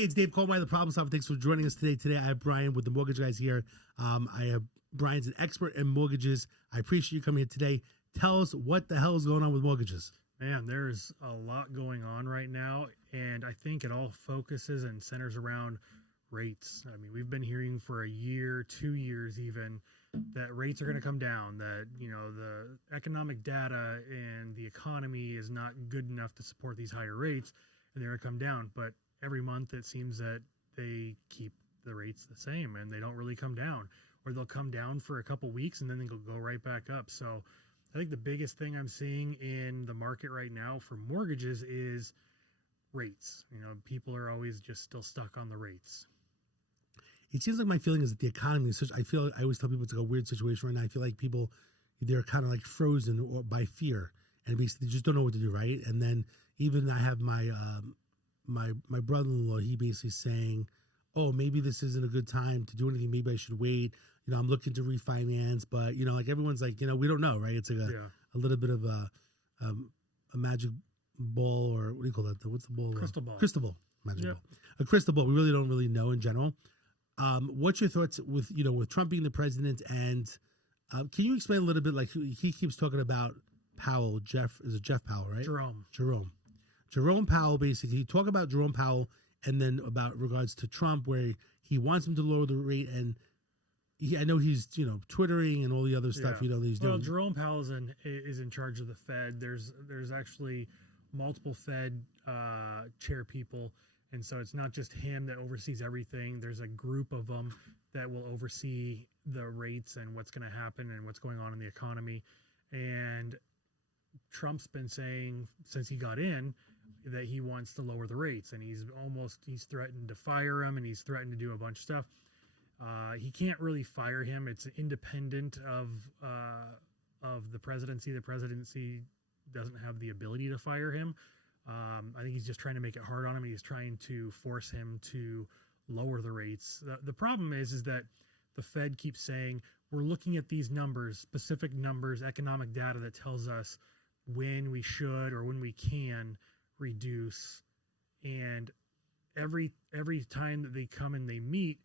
Hey, it's Dave Colmeyer, the Problem Solver. Thanks for joining us today. Today, I have Brian with the Mortgage Guys here. Brian's an expert in mortgages. I appreciate you coming here today. Tell us what the hell is going on with mortgages. Man, there's a lot going on right now, and I think it all focuses and centers around rates. I mean, we've been hearing for a year, 2 years even, that rates are going to come down, that, the economic data and the economy is not good enough to support these higher rates, and they're going to come down. But every month it seems that they keep the rates the same and they don't really come down, or they'll come down for a couple weeks and then they'll go right back up. So I think the biggest thing I'm seeing in the market right now for mortgages is rates. People are always just still stuck on the rates. It seems like my feeling is that the economy is such, I always tell people it's like a weird situation right now. I feel like people, they're kind of like frozen or by fear, and basically they just don't know what to do, right? And then even I have my brother-in-law, he basically saying, oh, maybe this isn't a good time to do anything. Maybe I should wait. I'm looking to refinance, but like everyone's like, we don't know, right? It's like a little bit of a magic ball, or what do you call that? What's the ball? Crystal ball. Crystal ball. Magic ball. A crystal ball. We really don't really know in general. What's your thoughts with Trump being the president? And can you explain a little bit, like he keeps talking about Powell, Jeff Powell, right? Jerome Powell, basically. Talk about Jerome Powell and then about regards to Trump, where he wants him to lower the rate. And I know he's, Twittering and all the other stuff, that he's doing. Well, Jerome Powell is in charge of the Fed. There's actually multiple Fed chair people. And so it's not just him that oversees everything. There's a group of them that will oversee the rates and what's going to happen and what's going on in the economy. And Trump's been saying since he got in that he wants to lower the rates, and he's threatened to fire him, and he's threatened to do a bunch of stuff. He can't really fire him. It's independent of the presidency. The presidency doesn't have the ability to fire him. I think he's just trying to make it hard on him. He's trying to force him to lower the rates. The problem is that the Fed keeps saying, we're looking at these numbers, specific numbers, economic data that tells us when we should or when we can reduce. And every time that they come and they meet,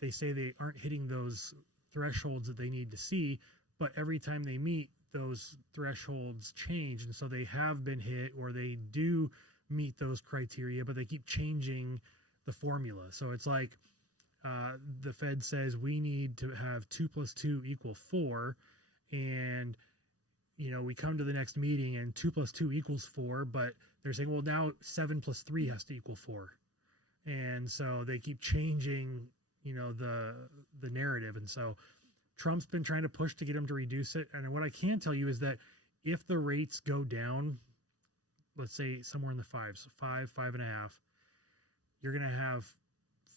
they say they aren't hitting those thresholds that they need to see. But every time they meet, those thresholds change, and so they have been hit or they do meet those criteria, but they keep changing the formula. So it's like the Fed says we need to have 2 + 2 = 4, and we come to the next meeting and 2 + 2 = 4, but they're saying, well, now 7 + 3 has to equal 4, and so they keep changing the narrative. And so Trump's been trying to push to get him to reduce it. And what I can tell you is that if the rates go down, let's say somewhere in the 5s, 5.5, you're going to have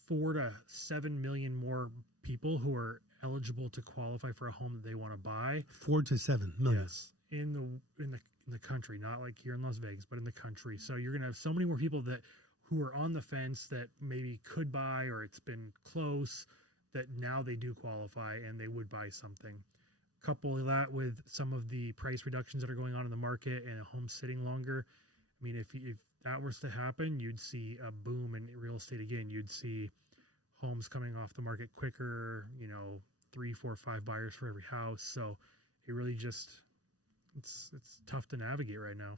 4 to 7 million more people who are eligible to qualify for a home that they want to buy. 4 to 7 million. Yes, in the country, not like here in Las Vegas, but in the country. So you're going to have so many more people who are on the fence that maybe could buy, or it's been close, that now they do qualify and they would buy something. Couple that with some of the price reductions that are going on in the market and a home sitting longer. I mean, if that was to happen, you'd see a boom in real estate again. You'd see homes coming off the market quicker, 3, 4, 5 buyers for every house. So it really just, it's tough to navigate right now.